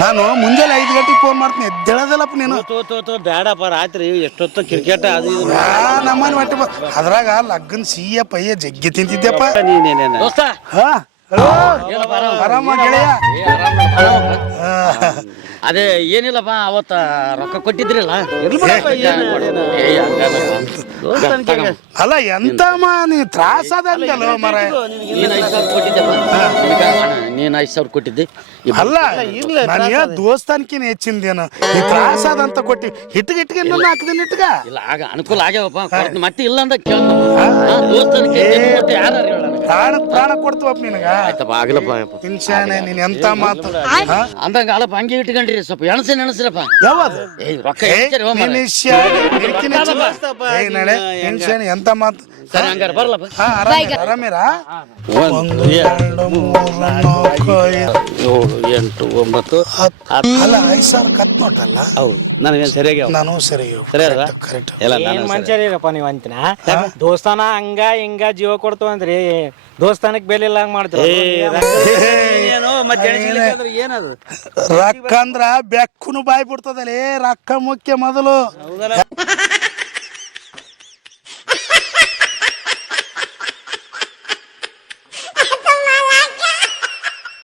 ನಾನು ಮುಂಜಾನೆ 5 ಗಂಟೆಗೆ ಫೋನ್ ಮಾಡ್ತೀನಿ ಎದ್ದೇಳದಲ್ಲಪ್ಪ ನೀನು. ಬೇಡಪ್ಪ ರಾತ್ರಿ ಎಷ್ಟೊತ್ತ ಕ್ರಿಕೆಟ್ ಅದು ಇದು ನಮ್ಮನೆ ಹೊಟ್ಟೆ ಅದ್ರಾಗ ಲಗ್ನ ಸಿಹಿಯ ಪಯ್ಯ ಜಗ್ಗಿ ತಿಂತಿದ್ದೆಪ್ಪ. ದೋಸ್ತ ಹಾ ಆರಾಮ ಗೆಳೆಯ. ಅದೇ ಏನಿಲ್ಲಪ್ಪ ಅವತ್ತ ರೊಕ್ಕ ಕೊಟ್ಟಿದ್ರಲ್ಲ ಅಲ್ಲ ಎಂತ ನೀ ತ್ರಾಸ ಅದಂತಲ್ಲ ಮರ. ನೀನ್ 5,000 ಕೊಟ್ಟಿದ್ದೆಪ್ಪ ನೀನ್ 5,000 ಕೊಟ್ಟಿದ್ದೆ. ಅಲ್ಲ ನನಗೆ ದೋಸ್ತಾನ್ಕಿನ ಹೆಚ್ಚಿಂದೇನು ನೀ ತ್ರಾಸ ಅದಂತ ಕೊಟ್ಟಿ ಹಿಟ್ಟಿಗೆ ಇನ್ನೊಂದು 4 ದಿನ ಇಟ್ಗ ಇಲ್ಲ ಆಗ ಅನುಕೂಲ ಆಗ್ಯಾವಪ್ಪ ಮತ್ತೆ ಇಲ್ಲ ಅಂತ ಕೇಳ ದೋಸ್ತನ ಪ್ರಾಣ ಕೊಡ್ತೀವಪ್ಪ ನಿನಗ. ಆಯ್ತಪ್ಪ ಆಗಲಪ್ಪ ಇನ್ಶಾನೆ ನೀನ್ ಎಂತ ಮಾತು ಅಂದಂಗ ಅಲ್ಲಪ್ಪ ಹಂಗೆ ಇಟ್ಕೊಂಡ್ರಿ ಸ್ವಲ್ಪ ಎಣಸ್ರಪ್ಪ ಯಾವ್ದು ರೊಕ್ಕ ಎಂತ ಮಾತು. ಸರಿ ಹಂಗಾರ ಬರ್ಲಪ್ಪ. ಆರಾಮೇರ 1 2 3 4 5 6 7 8 9 ಅಲ್ಲ 5,000 ಕತ್ ನೋಟಲ್ಲ. ಹೌದು ನನಗೇನು ಸರಿಯಾಗಿ ನಾನು ಸರಿ ಕರೆಕ್ಟ್ ಮನುಷ್ಯರಿರಪ್ಪ ನೀವು ಅಂತಿನ ದೋಸ್ತಾನ ಹಂಗ ಹಿಂಗ ಜೀವ ಕೊಡ್ತು ಅಂದ್ರಿ ದೋಸ್ತಾನಕ್ ಬೆಲೆ ಇಲ್ಲ ಹಂಗ ಮಾಡ್ತೀವಿ. ಏನದು ರೊಕ್ಕ ಅಂದ್ರ ಬೆಕ್ಕುನು ಬಾಯ್ ಬಿಡ್ತದಲೇ. ರೊಕ್ಕ ಮುಖ್ಯ ಮೊದಲು.